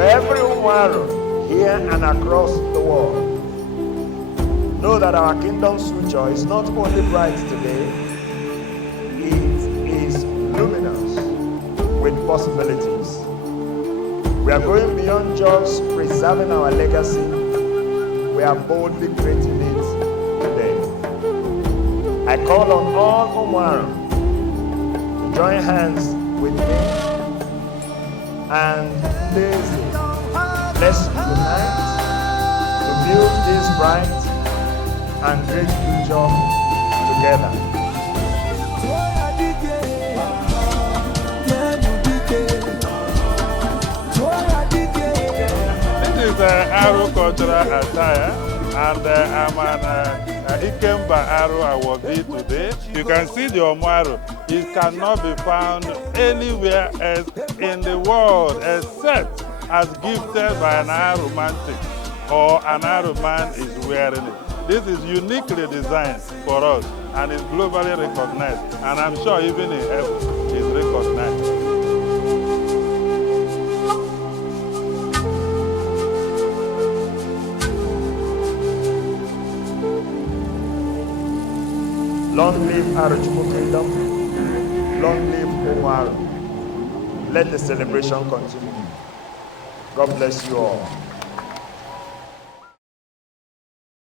every Umaru here and across the world, know that our kingdom's future is not only bright today, it is luminous with possibilities. We are going beyond just preserving our legacy. We are boldly creating it today. I call on all Umaru to join hands with me and let's unite to build this bright and great future together. This is Aro cultural attire, and I'm an Ikemba Aro awardee today. You can see the Omuaru. It cannot be found anywhere else in the world except as gifted by an Aro romantic or an Aro man is wearing it. This is uniquely designed for us and is globally recognized, and I'm sure even in heaven it's recognized. Long live Arochukwu Kingdom. Long live Umaru. Let the celebration continue. God bless you all.